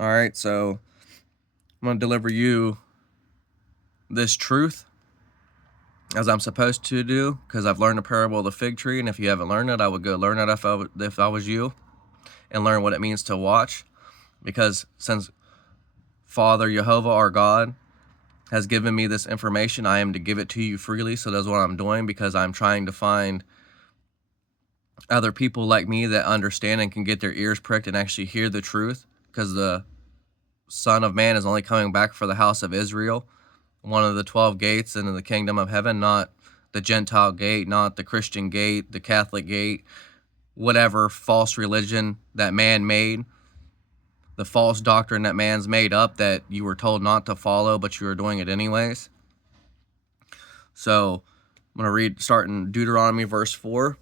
All right, so I'm going to deliver you this truth as I'm supposed to do, because I've learned the parable of the fig tree, and if you haven't learned it, I would go learn it if I was you, and learn what it means to watch, because since Father Jehovah, our God, has given me this information, I am to give it to you freely. So that's what I'm doing, because I'm trying to find other people like me that understand and can get their ears pricked and actually hear the truth, because the Son of Man is only coming back for the house of Israel, one of the 12 gates into the kingdom of heaven, not the Gentile gate, not the Christian gate, the Catholic gate, whatever false religion that man made, the false doctrine that man's made up that you were told not to follow, but you were doing it anyways. So I'm going to read starting Deuteronomy verse 4.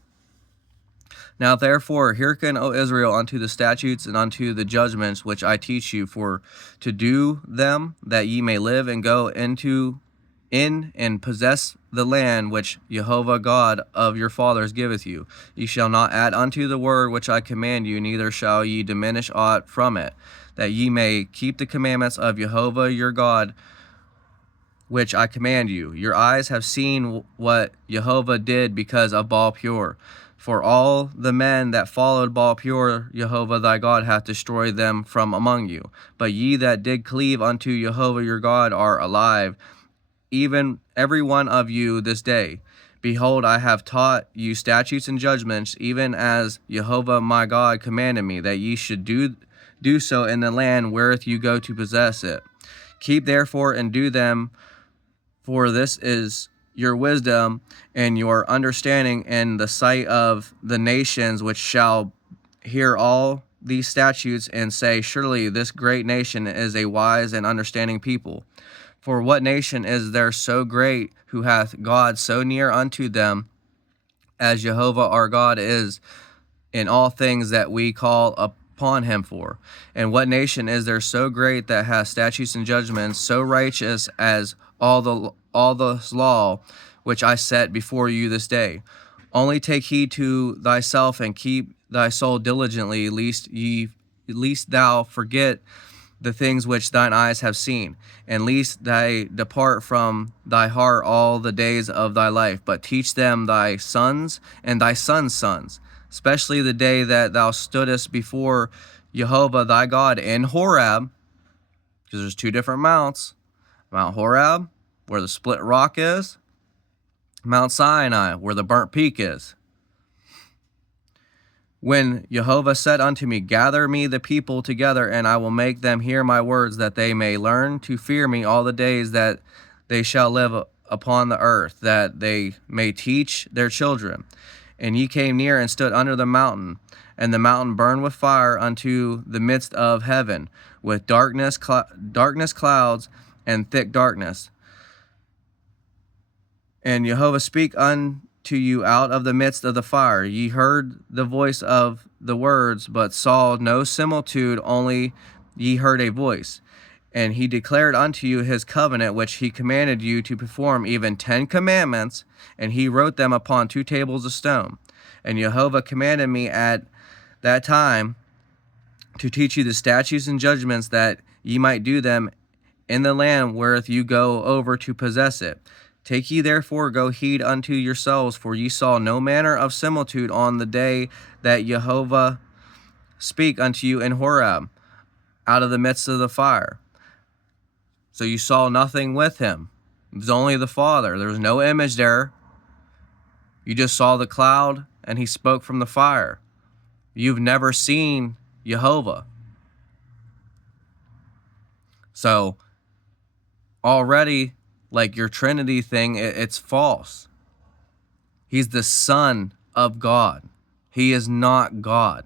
Now therefore hearken, O Israel, unto the statutes and unto the judgments which I teach you, for to do them, that ye may live and go in and possess the land which Jehovah God of your fathers giveth you. Ye shall not add unto the word which I command you, neither shall ye diminish aught from it, that ye may keep the commandments of Jehovah your God, which I command you. Your eyes have seen what Jehovah did because of Baal Peor. For all the men that followed Baal Peor, Jehovah thy God hath destroyed them from among you. But ye that did cleave unto Jehovah your God are alive, even every one of you this day. Behold, I have taught you statutes and judgments, even as Jehovah my God commanded me, that ye should do so in the land whereth you go to possess it. Keep therefore and do them, for this is your wisdom and your understanding in the sight of the nations, which shall hear all these statutes and say, surely this great nation is a wise and understanding people. For what nation is there so great, who hath God so near unto them, as Jehovah our God is in all things that we call upon him for? And what nation is there so great, that hath statutes and judgments so righteous as all the law which I set before you this day? Only take heed to thyself, and keep thy soul diligently, lest thou forget the things which thine eyes have seen, and lest they depart from thy heart all the days of thy life, but teach them thy sons and thy sons' sons, especially the day that thou stoodest before Jehovah thy God in Horeb, because there's two different mounts, Mount Horeb, where the split rock is, Mount Sinai, where the burnt peak is. When Jehovah said unto me, gather me the people together, and I will make them hear my words, that they may learn to fear me all the days that they shall live upon the earth, that they may teach their children. And ye came near and stood under the mountain, and the mountain burned with fire unto the midst of heaven, with darkness, clouds, and thick darkness. And Jehovah speak unto you out of the midst of the fire. Ye heard the voice of the words, but saw no similitude, only ye heard a voice. And he declared unto you his covenant, which he commanded you to perform, even 10 commandments, and he wrote them upon 2 tables of stone. And Jehovah commanded me at that time to teach you the statutes and judgments, that ye might do them in the land whereth you go over to possess it. Take ye therefore go heed unto yourselves, for ye saw no manner of similitude on the day that Jehovah speak unto you in Horeb, out of the midst of the fire. So you saw nothing with him. It was only the Father. There was no image there. You just saw the cloud, and he spoke from the fire. You've never seen Jehovah. So already, like your Trinity thing, it's false. He's the Son of God. He is not God.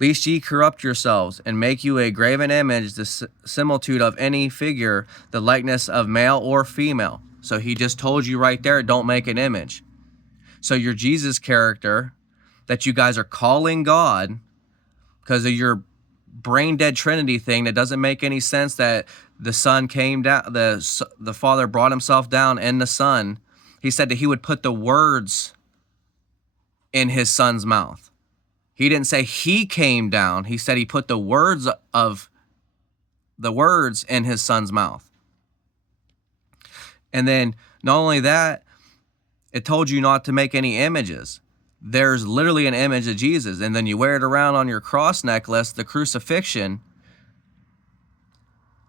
Lest ye corrupt yourselves, and make you a graven image, the similitude of any figure, the likeness of male or female. So he just told you right there, don't make an image. So your Jesus character that you guys are calling God, because of your brain dead Trinity thing that doesn't make any sense, that the Son came down, the Father brought himself down in the Son. He said that he would put the words in his Son's mouth. He didn't say he came down. He said he put the words in his son's mouth. And then not only that, it told you not to make any images. There's literally an image of Jesus, and then you wear it around on your cross necklace, the crucifixion.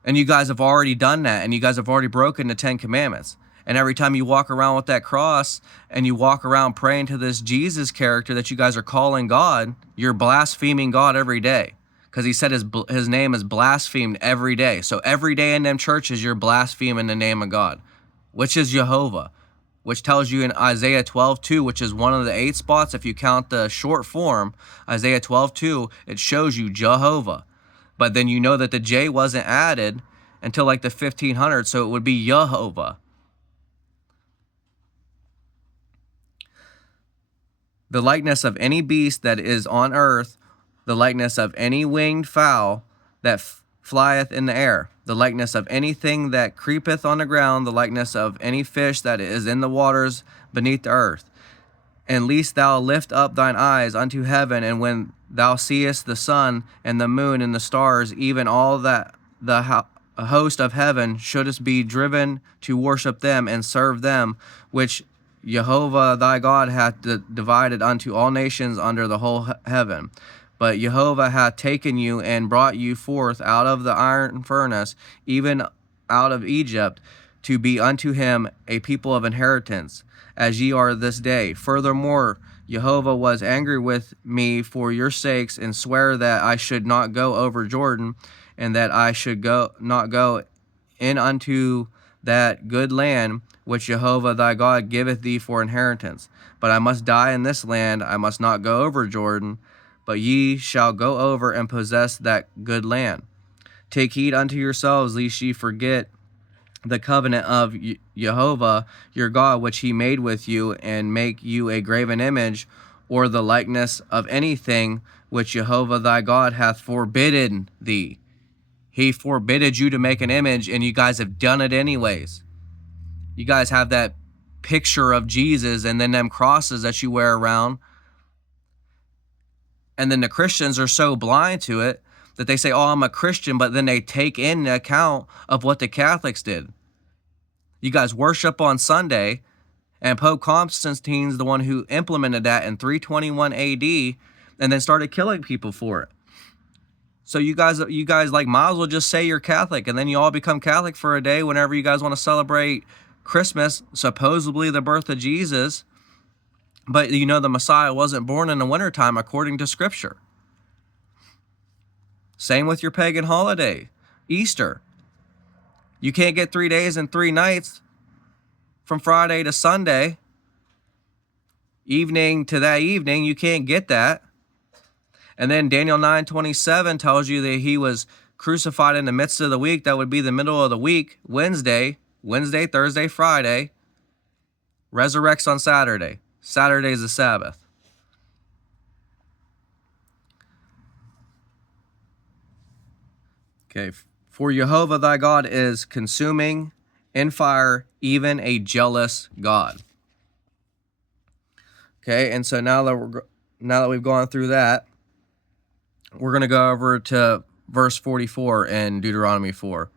And you guys have already done that, and you guys have already broken the 10 Commandments. And every time you walk around with that cross and you walk around praying to this Jesus character that you guys are calling God, you're blaspheming God every day. Because he said his name is blasphemed every day. So every day in them churches, you're blaspheming the name of God, which is Jehovah, which tells you in Isaiah 12:2, which is one of the 8 spots. If you count the short form, Isaiah 12:2, it shows you Jehovah. But then you know that the J wasn't added until like the 1500s, so it would be Jehovah. The likeness of any beast that is on earth, the likeness of any winged fowl that flieth in the air, the likeness of anything that creepeth on the ground, the likeness of any fish that is in the waters beneath the earth. And lest thou lift up thine eyes unto heaven, and when thou seest the sun and the moon and the stars, even all that the host of heaven, shouldest be driven to worship them and serve them, which Jehovah thy God hath divided unto all nations under the whole heaven. But Jehovah hath taken you and brought you forth out of the iron furnace, even out of Egypt, to be unto him a people of inheritance, as ye are this day. Furthermore, Jehovah was angry with me for your sakes, and sware that I should not go over Jordan, and that I should not go in unto that good land which Jehovah thy God giveth thee for inheritance. But I must die in this land, I must not go over Jordan, but ye shall go over and possess that good land. Take heed unto yourselves, lest ye forget the covenant of Jehovah your God, which he made with you, and make you a graven image, or the likeness of anything which Jehovah thy God hath forbidden thee. He forbidded you to make an image, and you guys have done it anyways. You guys have that picture of Jesus and then them crosses that you wear around. And then the Christians are so blind to it that they say, oh, I'm a Christian, but then they take in account of what the Catholics did. You guys worship on Sunday, and Pope Constantine's the one who implemented that in 321 AD and then started killing people for it. So you guys like might as well just say you're Catholic, and then you all become Catholic for a day whenever you guys want to celebrate Christmas, supposedly the birth of Jesus. But you know the Messiah wasn't born in the wintertime according to Scripture. Same with your pagan holiday, Easter. You can't get 3 days and 3 nights from Friday to Sunday, evening to that evening. You can't get that. And then Daniel 9:27 tells you that he was crucified in the midst of the week. That would be the middle of the week, Wednesday, Thursday, Friday. Resurrects on Saturday. Saturday is the Sabbath. Okay. For Jehovah thy God is consuming in fire, even a jealous God. Okay, and so now that we've gone through that, we're going to go over to verse 44 in Deuteronomy 4.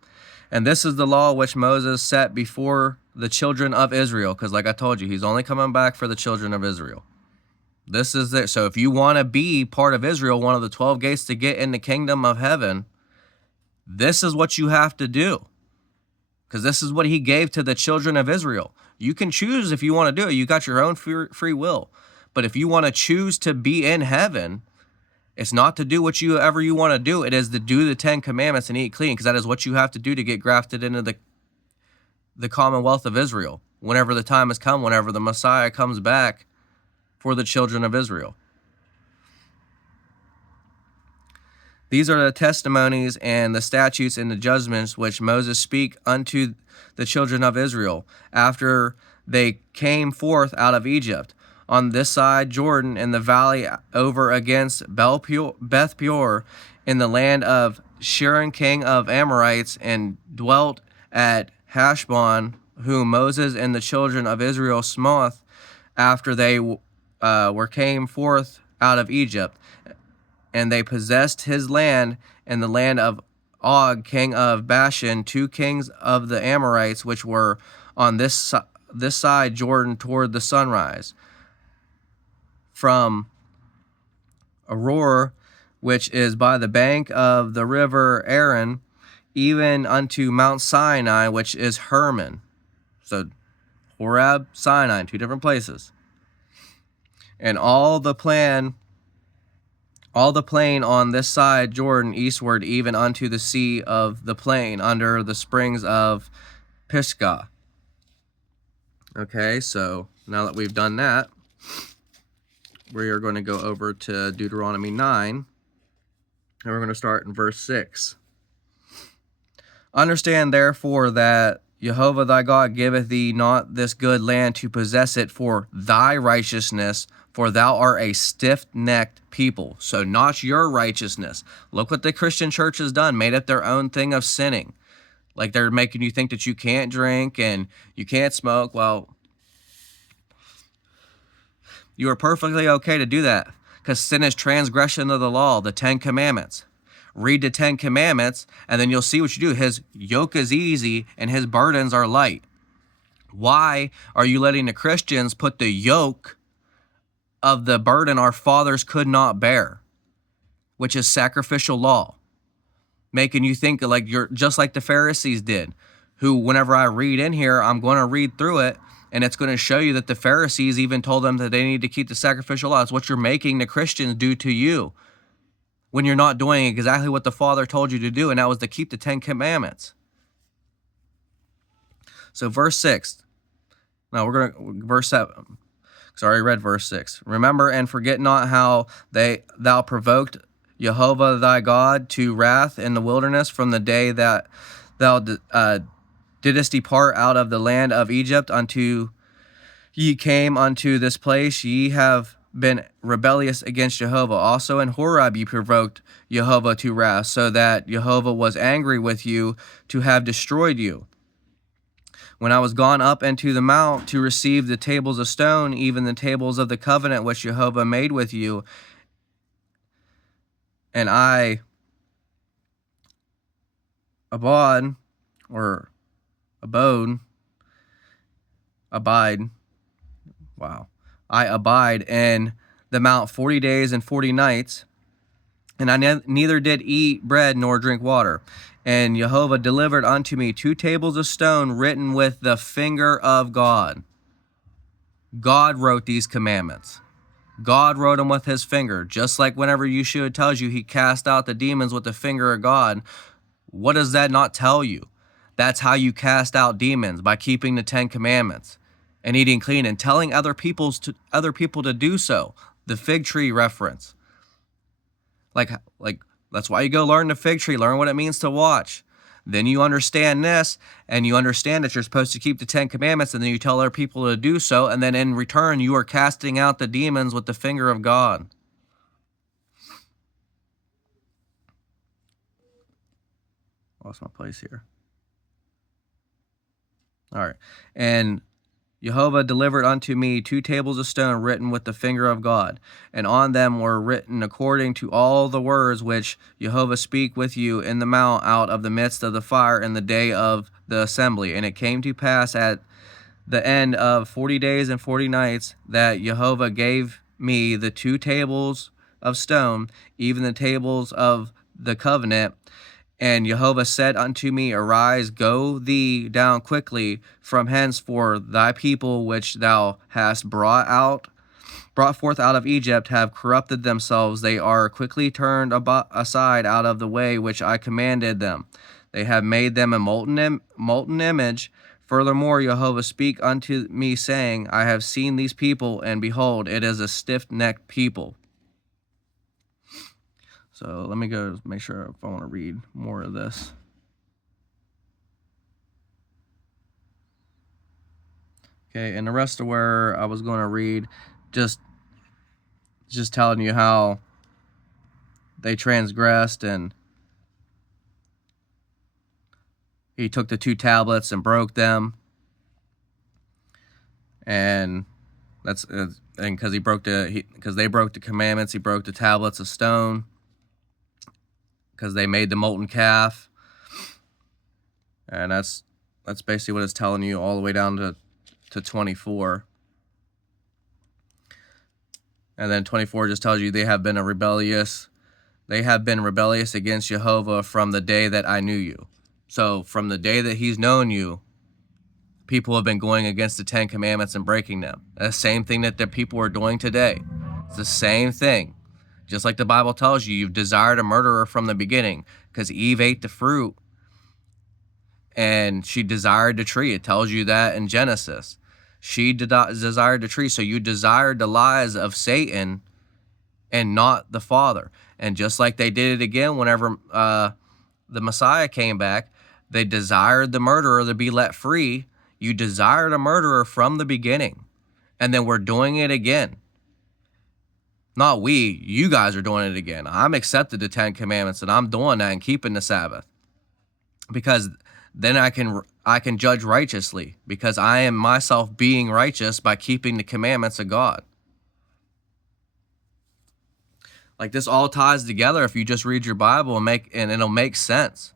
And this is the law which Moses set before the children of Israel, because like I told you, he's only coming back for the children of Israel. This is it. So if you want to be part of Israel, one of the 12 gates to get in the kingdom of heaven, this is what you have to do, because this is what he gave to the children of Israel. You can choose if you want to do it. You got your own free will. But if you want to choose to be in heaven, it's not to do what you want to do. It is to do the 10 Commandments and eat clean, because that is what you have to do to get grafted into the commonwealth of Israel whenever the time has come, whenever the Messiah comes back for the children of Israel. These are the testimonies and the statutes and the judgments which Moses spake unto the children of Israel after they came forth out of Egypt, on this side Jordan, in the valley over against Beth Peor, in the land of Sihon king of Amorites, and dwelt at Heshbon, whom Moses and the children of Israel smote after they came forth out of Egypt. And they possessed his land and the land of Og, king of Bashan, 2 kings of the Amorites, which were on this side Jordan toward the sunrise. From Aroer, which is by the bank of the river Aaron, even unto Mount Sinai, which is Hermon. So Horeb, Sinai, 2 different places. And all the plain on this side Jordan eastward, even unto the sea of the plain, under the springs of Pisgah. Okay, so now that we've done that, we are going to go over to Deuteronomy 9, and we're going to start in verse 6. Understand therefore that Jehovah thy God giveth thee not this good land to possess it for thy righteousness, for thou art a stiff-necked people. So not your righteousness. Look what the Christian church has done, made up their own thing of sinning. Like they're making you think that you can't drink and you can't smoke. Well, you are perfectly okay to do that, because sin is transgression of the law, the 10 commandments. Read the 10 commandments, and then you'll see what you do. His yoke is easy and his burdens are light. Why are you letting the Christians put the yoke of the burden our fathers could not bear, which is sacrificial law, making you think like you're just like the Pharisees did, who whenever I read in here, I'm going to read through it, and it's going to show you that the Pharisees even told them that they need to keep the sacrificial law. It's what you're making the Christians do to you when you're not doing exactly what the Father told you to do, and that was to keep the 10 commandments. So verse 6. Now we're going to verse 7. Sorry, I read verse 6. Remember and forget not how thou provoked Jehovah thy God to wrath in the wilderness from the day that thou didst depart out of the land of Egypt unto ye came unto this place. Ye have been rebellious against Jehovah. Also in Horeb ye provoked Jehovah to wrath, so that Jehovah was angry with you to have destroyed you. When I was gone up into the mount to receive the tables of stone, even the tables of the covenant which Jehovah made with you, and I abide, I abide in the mount 40 days and 40 nights, and I neither did eat bread nor drink water. And Jehovah delivered unto me 2 tables of stone written with the finger of God. God wrote these commandments. God wrote them with his finger. Just like whenever Yeshua tells you he cast out the demons with the finger of God, what does that not tell you? That's how you cast out demons, by keeping the 10 commandments and eating clean and telling other people to do so. The fig tree reference. Like that's why you go learn the fig tree, learn what it means to watch. Then you understand this, and you understand that you're supposed to keep the 10 commandments, and then you tell other people to do so, and then in return you are casting out the demons with the finger of God. Lost my place here. All right. And Jehovah delivered unto me 2 tables of stone written with the finger of God, and on them were written according to all the words which Jehovah speak with you in the mount out of the midst of the fire in the day of the assembly. And it came to pass at the end of 40 days and 40 nights that Jehovah gave me the 2 tables of stone, even the tables of the covenant. And Jehovah said unto me, Arise, go thee down quickly from hence, for thy people which thou hast brought forth out of Egypt have corrupted themselves. They are quickly turned aside out of the way which I commanded them. They have made them a molten image. Furthermore, Jehovah speak unto me, saying, I have seen these people, and behold, it is a stiff-necked people. So let me go make sure if I want to read more of this. Okay, and the rest of where I was going to read, just telling you how they transgressed, and he took the 2 tablets and broke them. And that's and because they broke the commandments, he broke the tablets of stone, because they made the molten calf. And that's basically what it's telling you all the way down to 24. And then 24 just tells you they have been rebellious against Jehovah from the day that I knew you. So from the day that he's known you, people have been going against the 10 commandments and breaking them. The same thing that the people are doing today. It's the same thing. Just like the Bible tells you, you've desired a murderer from the beginning, because Eve ate the fruit and she desired the tree. It tells you that in Genesis. She desired the tree, so you desired the lies of Satan and not the Father. And just like they did it again whenever the Messiah came back, they desired the murderer to be let free. You desired a murderer from the beginning, and then we're doing it again. Not we, you guys are doing it again. I'm accepted the 10 commandments, and I'm doing that and keeping the Sabbath, because then I can judge righteously, because I am myself being righteous by keeping the commandments of God. Like, this all ties together if you just read your Bible and it'll make sense.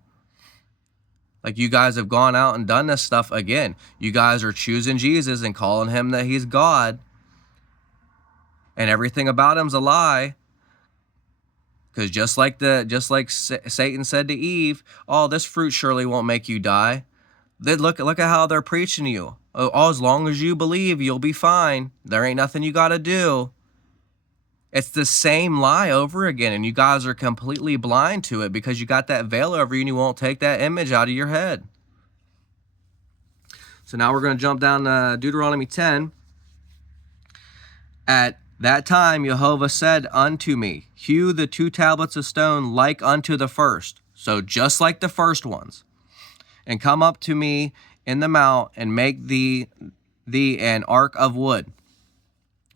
Like, you guys have gone out and done this stuff again. You guys are choosing Jesus and calling him that he's God, and everything about him's a lie. Because just like Satan said to Eve, "Oh, this fruit surely won't make you die." They look at how they're preaching to you. Oh, as long as you believe, you'll be fine. There ain't nothing you got to do. It's the same lie over again, and you guys are completely blind to it because you got that veil over you and you won't take that image out of your head. So now we're going to jump down to Deuteronomy 10. At that time Jehovah said unto me, hew the 2 tablets of stone like unto the first, so just like the first ones, and come up to me in the mount and make thee an ark of wood.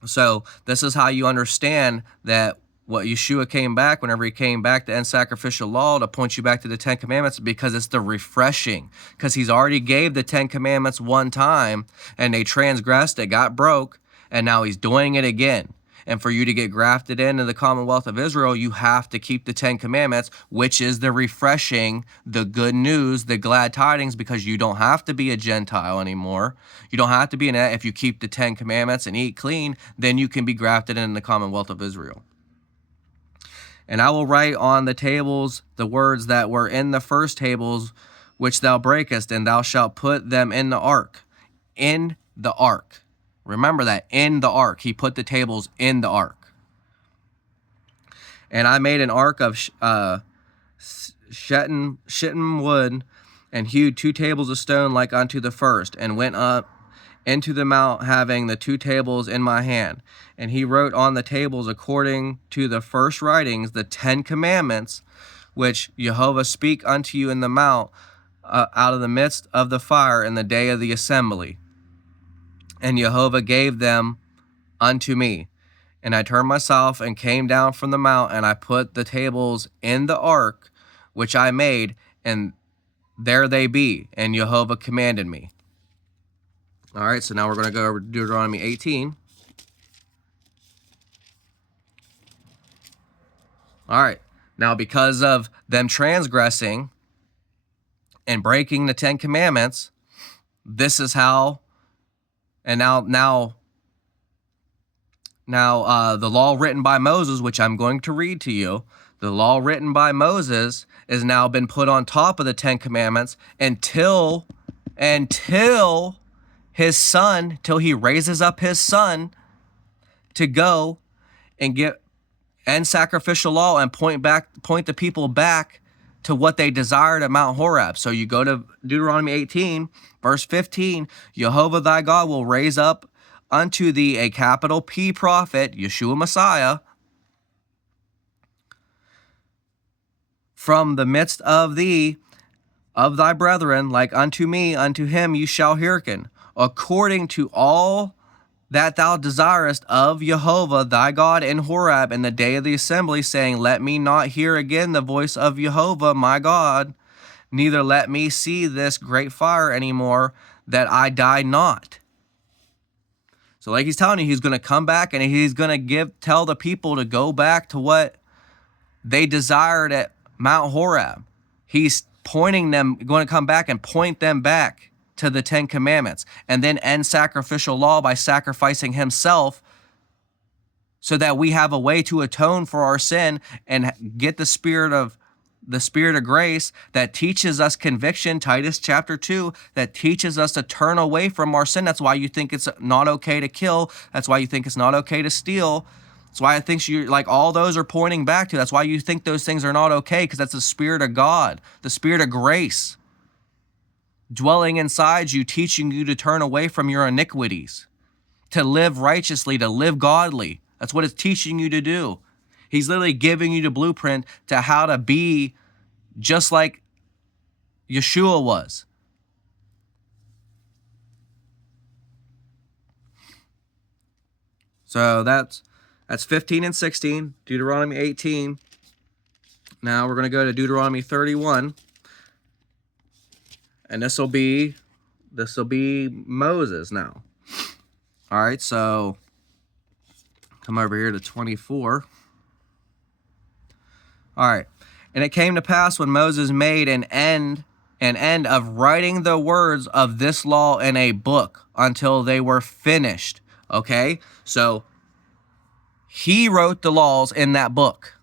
So this is how you understand that what Yeshua came back, whenever he came back to end sacrificial law, to point you back to the 10 commandments, because it's the refreshing, because he's already gave the 10 commandments one time and they transgressed, it got broke, and now he's doing it again. And for you to get grafted into the Commonwealth of Israel, you have to keep the 10 commandments, which is the refreshing, the good news, the glad tidings, because you don't have to be a Gentile anymore. You don't have to be if you keep the 10 commandments and eat clean, then you can be grafted into the Commonwealth of Israel. And I will write on the tables the words that were in the first tables, which thou breakest, and thou shalt put them in the ark. In the ark. Remember that, in the ark. He put the tables in the ark. And I made an ark of shittim wood, and hewed 2 tables of stone like unto the first, and went up into the mount, having the 2 tables in my hand. And he wrote on the tables according to the first writings the 10 commandments, which Jehovah speak unto you in the mount, out of the midst of the fire in the day of the assembly. And Jehovah gave them unto me. And I turned myself and came down from the mount, and I put the tables in the ark, which I made, and there they be. And Jehovah commanded me. All right, so now we're going to go over to Deuteronomy 18. All right, now because of them transgressing and breaking the 10 commandments, this is how. And now the law written by Moses, which I'm going to read to you, the law written by Moses has now been put on top of the 10 commandments until his son, till he raises up his son to go and end sacrificial law and point the people back to what they desired at Mount Horeb. So you go to Deuteronomy 18, verse 15, Jehovah thy God will raise up unto thee a capital P prophet, Yeshua Messiah, from the midst of thee, of thy brethren, like unto me, unto him you shall hearken, according to all that thou desirest of Jehovah thy God in Horeb in the day of the assembly, saying, let me not hear again the voice of Jehovah my God, neither let me see this great fire any more, that I die not. So like he's telling you, he's going to come back and he's going to tell the people to go back to what they desired at Mount Horeb. He's pointing them, going to come back and point them back to the 10 Commandments, and then end sacrificial law by sacrificing himself so that we have a way to atone for our sin and get the spirit of grace that teaches us conviction, Titus chapter 2, that teaches us to turn away from our sin. That's why you think it's not okay to kill. That's why you think it's not okay to steal. That's why I think all those are pointing back to. That's why you think those things are not okay, because that's the Spirit of God, the Spirit of grace, dwelling inside you, teaching you to turn away from your iniquities, to live righteously, to live godly. That's what it's teaching you to do. He's literally giving you the blueprint to how to be just like Yeshua was. So that's 15 and 16, Deuteronomy 18. Now we're going to go to Deuteronomy 31. And this will be Moses now. All right, so come over here to 24. All right. And it came to pass when Moses made an end of writing the words of this law in a book until they were finished. Okay? So he wrote the laws in that book,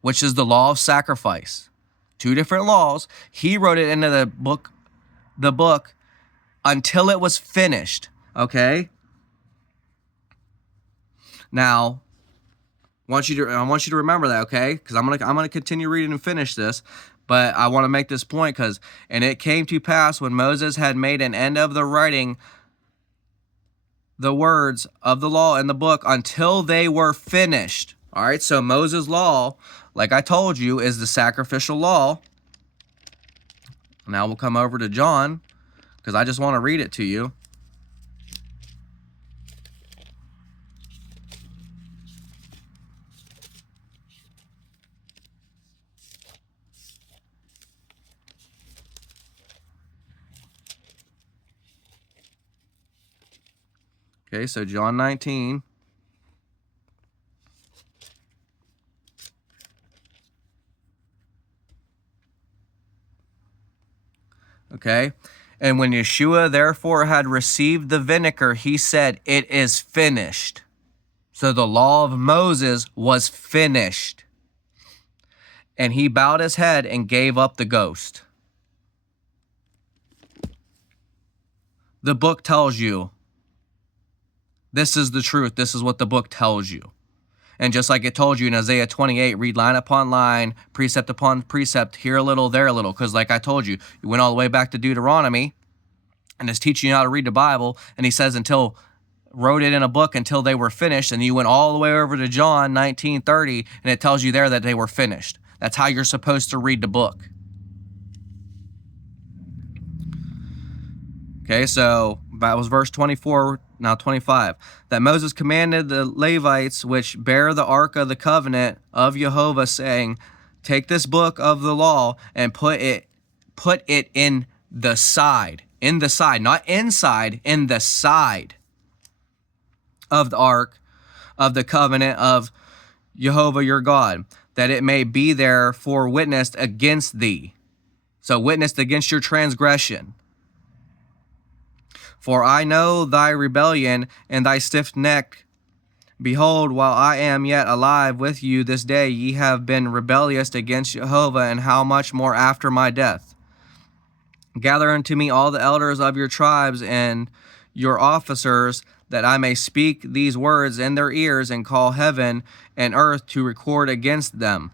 which is the law of sacrifice. 2 different laws. He wrote it into the book until it was finished. Okay? Now, I want you to remember that, okay? Because I'm gonna continue reading and finish this, but I want to make this point and it came to pass when Moses had made an end of the writing the words of the law in the book until they were finished. All right, so Moses' law, like I told you, is the sacrificial law. Now we'll come over to John, because I just want to read it to you. Okay, so John 19. Okay, and when Yeshua therefore had received the vinegar, he said, "It is finished." So the law of Moses was finished. And he bowed his head and gave up the ghost. The book tells you this is the truth. This is what the book tells you. And just like it told you in Isaiah 28, read line upon line, precept upon precept, here a little, there a little. Because like I told you, you went all the way back to Deuteronomy, and it's teaching you how to read the Bible. And he says wrote it in a book until they were finished. And you went all the way over to John 19:30, and it tells you there that they were finished. That's how you're supposed to read the book. Okay, so that was verse 24, now 25. That Moses commanded the Levites which bear the ark of the covenant of Jehovah, saying, take this book of the law and put it in the side, not inside, in the side of the ark of the covenant of Jehovah your God, that it may be there for witness against thee. So witnessed against your transgression. For I know thy rebellion and thy stiff neck. Behold, while I am yet alive with you this day, ye have been rebellious against Jehovah, and how much more after my death. Gather unto me all the elders of your tribes and your officers, that I may speak these words in their ears, and call heaven and earth to record against them.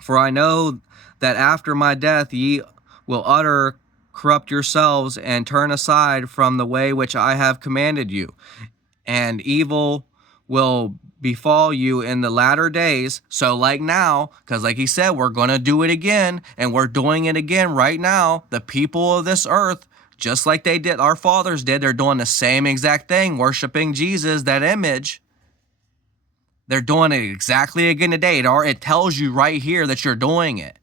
For I know that after my death ye will corrupt yourselves, and turn aside from the way which I have commanded you, and evil will befall you in the latter days. So like now, because like he said, we're going to do it again, and we're doing it again right now. The people of this earth, just like they did, our fathers did, they're doing the same exact thing, worshiping Jesus, that image. They're doing it exactly again today. It tells you right here that you're doing it,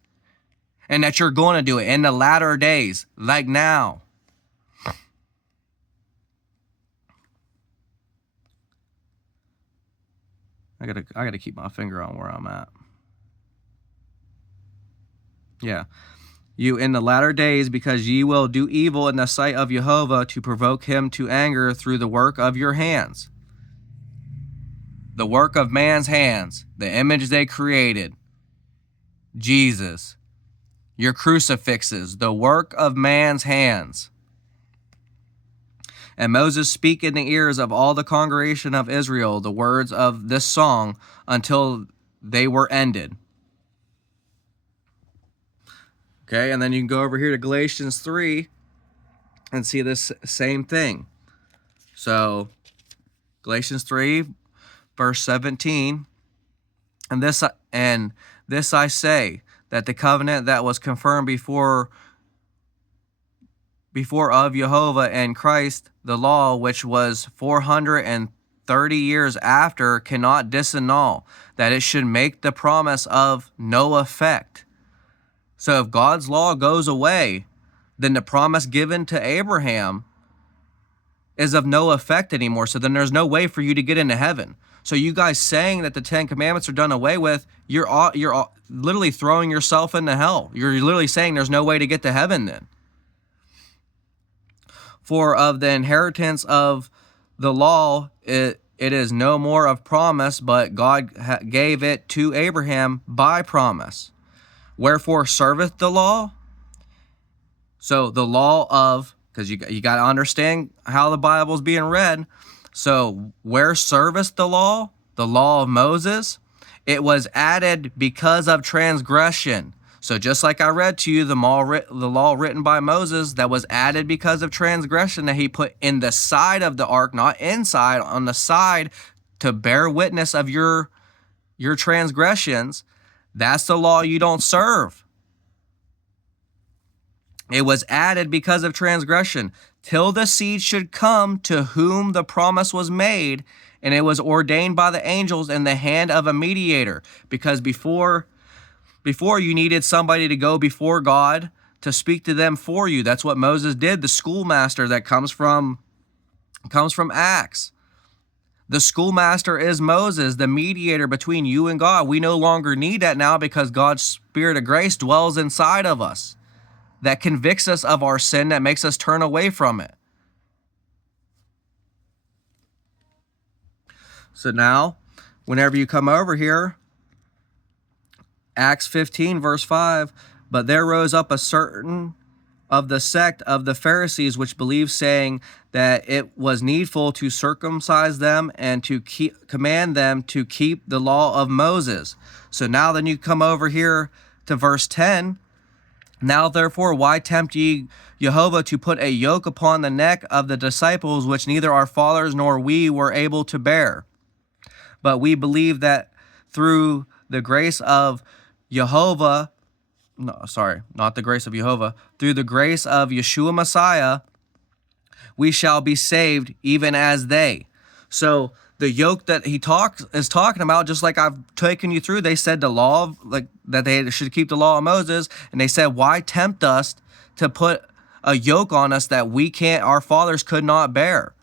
and that you're going to do it in the latter days, like now. I gotta keep my finger on where I'm at. Yeah. You in the latter days, because ye will do evil in the sight of Jehovah, to provoke him to anger through the work of your hands. The work of man's hands, the image they created. Jesus. Your crucifixes, the work of man's hands. And Moses spake in the ears of all the congregation of Israel the words of this song until they were ended. Okay, and then you can go over here to Galatians 3 and see this same thing. So, Galatians 3, verse 17, and this I say, that the covenant that was confirmed before of Jehovah and Christ, the law, which was 430 years after, cannot disannul, that it should make the promise of no effect. So if God's law goes away, then the promise given to Abraham is of no effect anymore. So then there's no way for you to get into heaven. So you guys saying that the 10 Commandments are done away with, you're literally throwing yourself into hell. You're literally saying there's no way to get to heaven then. For of the inheritance of the law, it is no more of promise, but God gave it to Abraham by promise. Wherefore serveth the law? So the law of, because you got to understand how the Bible is being read. So where serveth the law? The law of Moses. It was added because of transgression. So just like I read to you, the law written by Moses that was added because of transgression that he put in the side of the ark, not inside, on the side, to bear witness of your transgressions. That's the law you don't serve. It was added because of transgression, till the seed should come to whom the promise was made, and it was ordained by the angels in the hand of a mediator. Because before you needed somebody to go before God to speak to them for you. That's what Moses did. The schoolmaster that comes from Acts. The schoolmaster is Moses, the mediator between you and God. We no longer need that now because God's Spirit of grace dwells inside of us. That convicts us of our sin, that makes us turn away from it. So now, whenever you come over here, Acts 15, verse 5, but there rose up a certain of the sect of the Pharisees which believed, saying that it was needful to circumcise them and to command them to keep the law of Moses. So now then you come over here to verse 10. Now therefore, why tempt ye Jehovah to put a yoke upon the neck of the disciples, which neither our fathers nor we were able to bear? But we believe that through the grace of Jehovah, not the grace of Jehovah, through the grace of Yeshua Messiah, we shall be saved, even as they. So the yoke that he is talking about, just like I've taken you through, they said the law of, like, that they should keep the law of Moses, and they said, why tempt us to put a yoke on us that our fathers could not bear?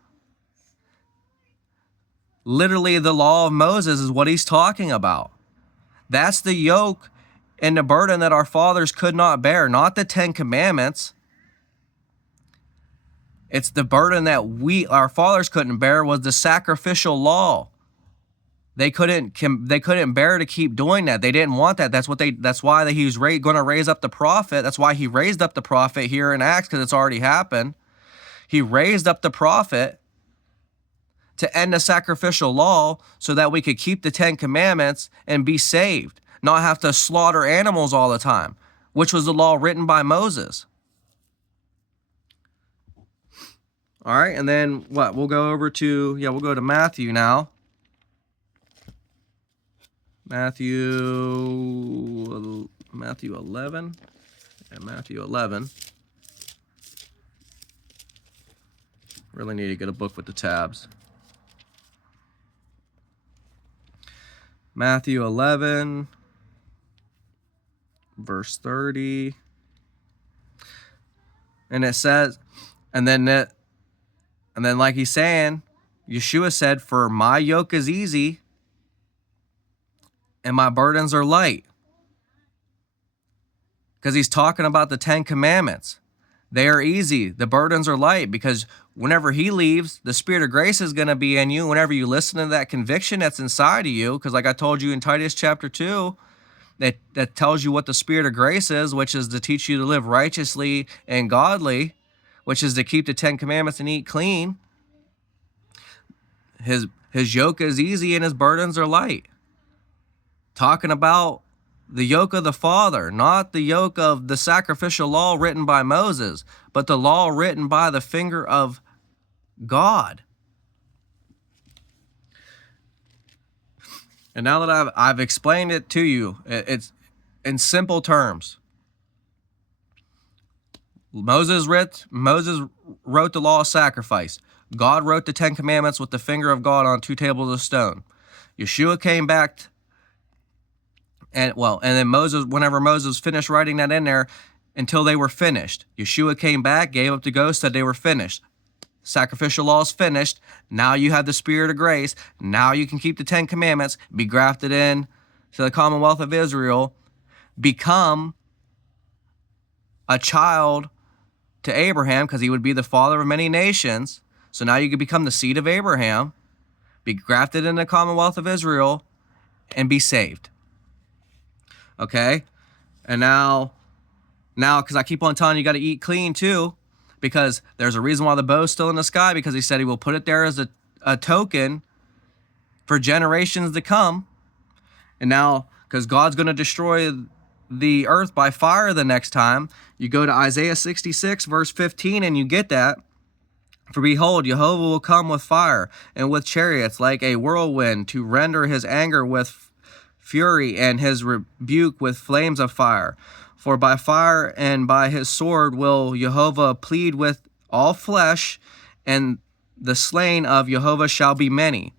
Literally, the law of Moses is what he's talking about. That's the yoke and the burden that our fathers could not bear, not the 10 Commandments. It's the burden that our fathers couldn't bear, was the sacrificial law. They couldn't bear to keep doing that. They didn't want that. That's why he was going to raise up the prophet. That's why he raised up the prophet here in Acts, because it's already happened. He raised up the prophet to end the sacrificial law so that we could keep the 10 Commandments and be saved, not have to slaughter animals all the time, which was the law written by Moses. All right, and then what? We'll go to Matthew now. Matthew 11. Yeah, Matthew 11. Really need to get a book with the tabs. Matthew 11, verse 30. And it says, and then like he's saying, Yeshua said, for my yoke is easy and my burdens are light. Because he's talking about the 10 commandments. They are easy. The burdens are light, because whenever he leaves, the Spirit of grace is going to be in you. Whenever you listen to that conviction that's inside of you, because like I told you in Titus chapter 2, that tells you what the Spirit of grace is, which is to teach you to live righteously and godly, which is to keep the 10 commandments and eat clean. His yoke is easy and his burdens are light. Talking about the yoke of the Father, not the yoke of the sacrificial law written by Moses, but the law written by the finger of God. And now that I've explained it to you, it's in simple terms. Moses wrote the law of sacrifice. God wrote the 10 commandments with the finger of God on 2 tables of stone. Yeshua came back, and then Moses, whenever Moses finished writing that in there, until they were finished, Yeshua came back, gave up the ghost, said they were finished. Sacrificial law is finished. Now you have the Spirit of grace. Now you can keep the 10 commandments, be grafted in to the Commonwealth of Israel, become a child to Abraham, because he would be the father of many nations. So now you could become the seed of Abraham, be grafted in the Commonwealth of Israel, and be saved. Okay? And now, because I keep on telling you, got to eat clean too, because there's a reason why the bow's still in the sky, because he said he will put it there as a token for generations to come. And now, because God's going to destroy the earth by fire the next time, you go to Isaiah 66, verse 15, and you get that. For behold, Jehovah will come with fire, and with chariots like a whirlwind, to render his anger with fury, and his rebuke with flames of fire. For by fire and by his sword will Jehovah plead with all flesh, and the slain of Jehovah shall be many.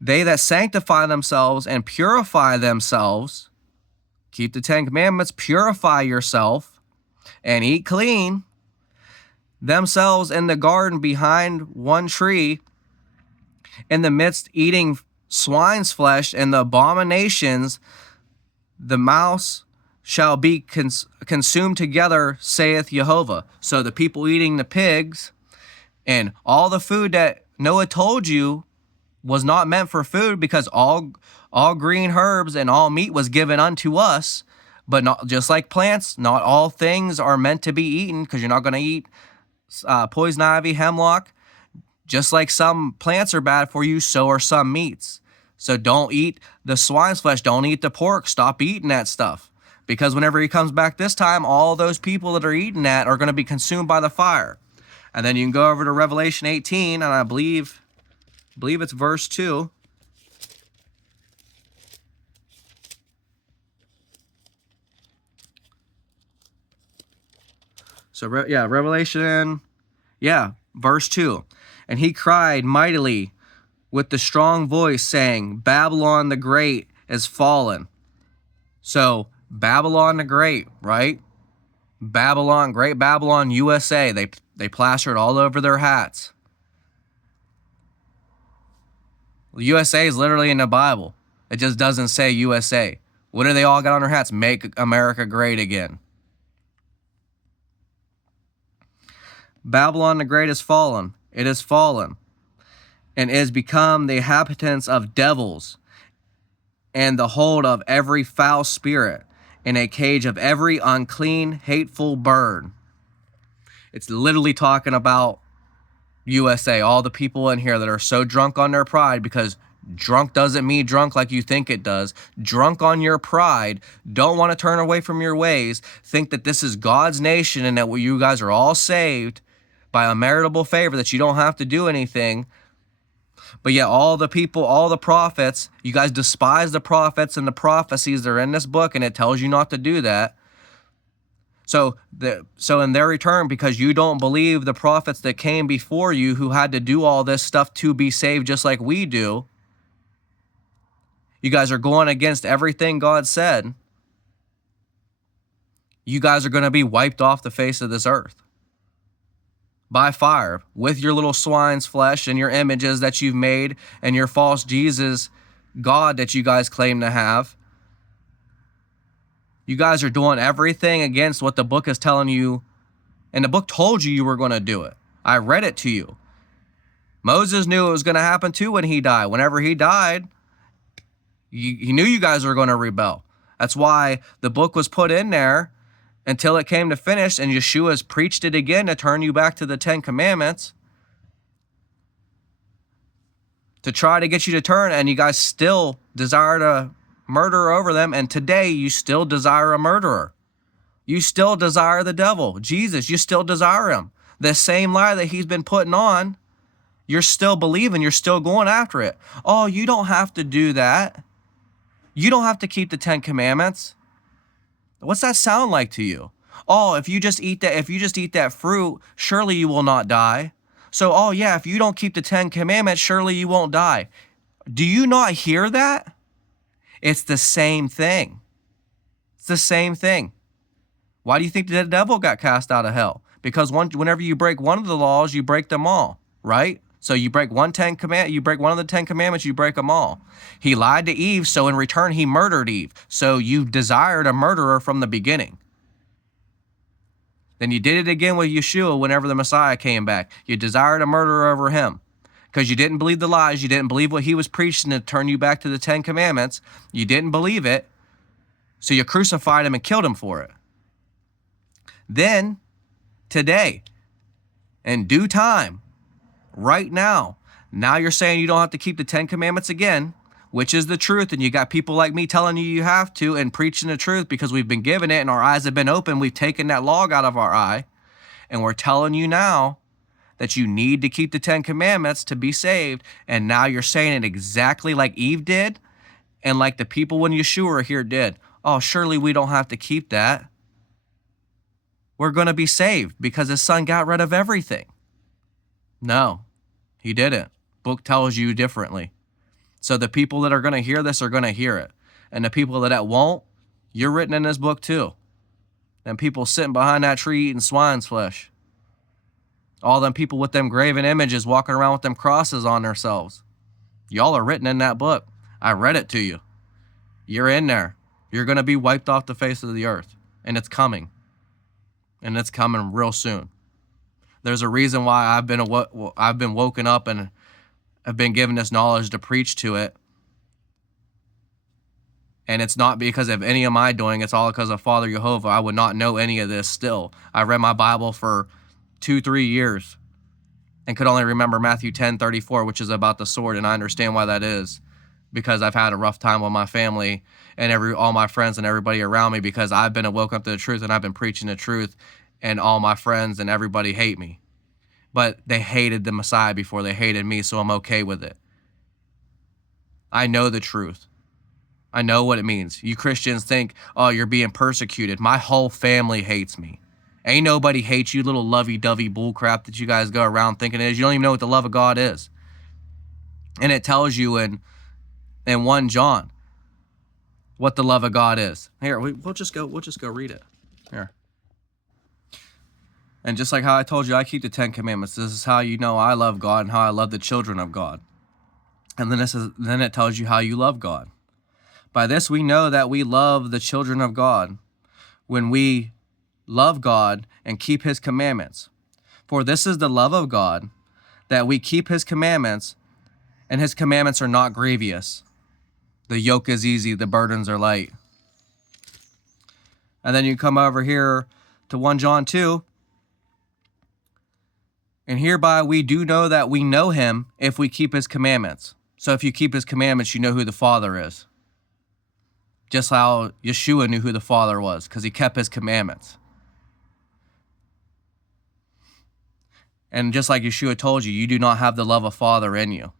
They that sanctify themselves and purify themselves, keep the 10 commandments, purify yourself, and eat clean, themselves in the garden behind one tree, in the midst eating swine's flesh and the abominations, the mouse shall be consumed together, saith Jehovah. So the people eating the pigs and all the food that Noah told you was not meant for food, because all green herbs and all meat was given unto us, but not just like plants, not all things are meant to be eaten, because you're not going to eat poison ivy, hemlock. Just like some plants are bad for you, so are some meats. So don't eat the swine's flesh, don't eat the pork, stop eating that stuff. Because whenever he comes back this time, all those people that are eating that are going to be consumed by the fire. And then you can go over to Revelation 18, and I believe it's verse 2. So, Revelation, verse 2. And he cried mightily with the strong voice, saying, Babylon the Great is fallen. So, Babylon the Great, right? Babylon, Great Babylon, USA. They plastered all over their hats. USA is literally in the Bible. It just doesn't say USA. What do they all got on their hats? Make America great again. Babylon the Great is fallen. It is fallen, and is become the inhabitants of devils, and the hold of every foul spirit, in a cage of every unclean, hateful bird. It's literally talking about USA, all the people in here that are so drunk on their pride, because drunk doesn't mean drunk like you think it does. Drunk on your pride, don't want to turn away from your ways, think that this is God's nation and that you guys are all saved by a meritable favor, that you don't have to do anything. But yet all the people, all the prophets, you guys despise the prophets and the prophecies that are in this book, and it tells you not to do that. So in their return, because you don't believe the prophets that came before you, who had to do all this stuff to be saved just like we do, you guys are going against everything God said. You guys are going to be wiped off the face of this earth by fire, with your little swine's flesh and your images that you've made and your false Jesus God that you guys claim to have. You guys are doing everything against what the book is telling you, and the book told you were going to do it. I read it to you. Moses knew it was going to happen too when he died. Whenever he died, he knew you guys were going to rebel. That's why the book was put in there until it came to finish, and Yeshua's preached it again to turn you back to the 10 Commandments, to try to get you to turn, and you guys still desire to murder over them, and today you still desire a murderer. You still desire the devil. Jesus, you still desire him. The same lie that he's been putting on, you're still believing, you're still going after it. Oh, you don't have to do that. You don't have to keep the 10 Commandments. What's that sound like to you? Oh, if you just eat that fruit, surely you will not die. So, oh yeah, if you don't keep the 10 Commandments, surely you won't die. Do you not hear that? It's the same thing. It's the same thing. Why do you think the devil got cast out of hell? Because whenever you break one of the laws, you break them all, right? So you break one of the 10 Commandments, you break them all. He lied to Eve, so in return he murdered Eve. So you desired a murderer from the beginning. Then you did it again with Yeshua whenever the Messiah came back. You desired a murderer over him because you didn't believe the lies. You didn't believe what he was preaching to turn you back to the 10 Commandments. You didn't believe it. So you crucified him and killed him for it. Then, today, in due time, right now you're saying you don't have to keep the 10 Commandments again, which is the truth, and you got people like me telling you have to and preaching the truth because we've been given it and our eyes have been open. We've taken that log out of our eye, and we're telling you now that you need to keep the 10 Commandments to be saved, and now you're saying it exactly like Eve did and like the people when Yeshua here did. Oh, surely we don't have to keep that. We're going to be saved because his son got rid of everything. No, he didn't. Book tells you differently. So the people that are going to hear this are going to hear it. And the people that won't, you're written in this book too. And people sitting behind that tree eating swine's flesh. All them people with them graven images walking around with them crosses on themselves. Y'all are written in that book. I read it to you. You're in there. You're going to be wiped off the face of the earth. And it's coming. And it's coming real soon. There's a reason why I've been woken up and have been given this knowledge to preach to it. And it's not because of any of my doing. It's all because of Father Jehovah. I would not know any of this still. I read my Bible for 2-3 years and could only remember Matthew 10:34, which is about the sword. And I understand why that is, because I've had a rough time with my family and all my friends and everybody around me, because I've been woken up to the truth and I've been preaching the truth, and all my friends and everybody hate me. But they hated the Messiah before they hated me, so I'm okay with it. I know the truth. I know what it means. You Christians think, oh, you're being persecuted. My whole family hates me. Ain't nobody hates you, little lovey-dovey bullcrap that you guys go around thinking it is. You don't even know what the love of God is. And it tells you in 1 John what the love of God is. Here, we'll just go read it. Here. And just like how I told you, I keep the 10 Commandments. This is how you know I love God and how I love the children of God. And then it tells you how you love God. By this we know that we love the children of God, when we love God and keep his commandments. For this is the love of God, that we keep his commandments, and his commandments are not grievous. The yoke is easy, the burdens are light. And then you come over here to 1 John 2. And hereby we do know that we know him if we keep his commandments. So if you keep his commandments, you know who the Father is. Just how Yeshua knew who the Father was, because he kept his commandments. And just like Yeshua told you, you do not have the love of Father in you.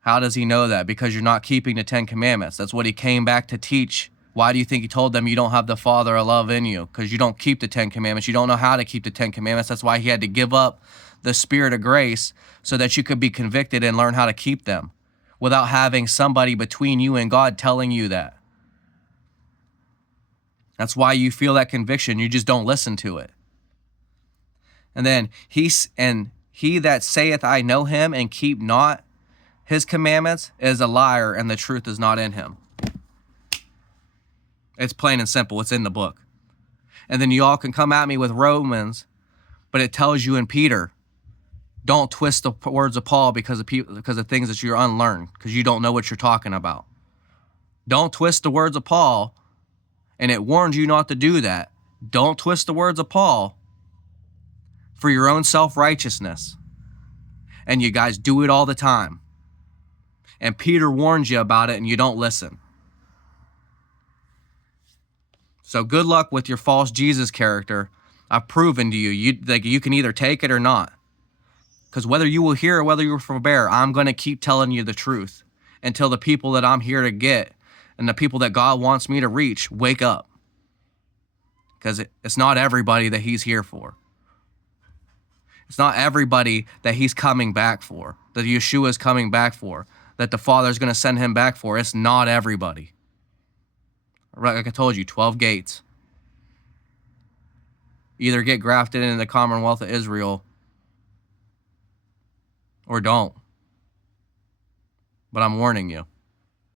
How does he know that? Because you're not keeping the 10 Commandments. That's what he came back to teach. Why do you think he told them you don't have the Father of love in you? Because you don't keep the 10 Commandments. You don't know how to keep the 10 Commandments. That's why he had to give up the Spirit of grace so that you could be convicted and learn how to keep them without having somebody between you and God telling you that. That's why you feel that conviction. You just don't listen to it. And then he that saith I know him and keep not his commandments is a liar, and the truth is not in him. It's plain and simple. It's in the book. And then you all can come at me with Romans, but it tells you in Peter, don't twist the words of Paul because of things that you're unlearned, because you don't know what you're talking about. Don't twist the words of Paul, and it warns you not to do that. Don't twist the words of Paul for your own self-righteousness. And you guys do it all the time. And Peter warns you about it, and you don't listen. So good luck with your false Jesus character. I've proven to you, you can either take it or not. Because whether you will hear or whether you forbear, I'm going to keep telling you the truth until the people that I'm here to get and the people that God wants me to reach wake up. Because it's not everybody that he's here for. It's not everybody that he's coming back for, that Yeshua is coming back for, that the Father's going to send him back for. It's not everybody. Like I told you, 12 gates. Either get grafted into the Commonwealth of Israel or don't. But I'm warning you.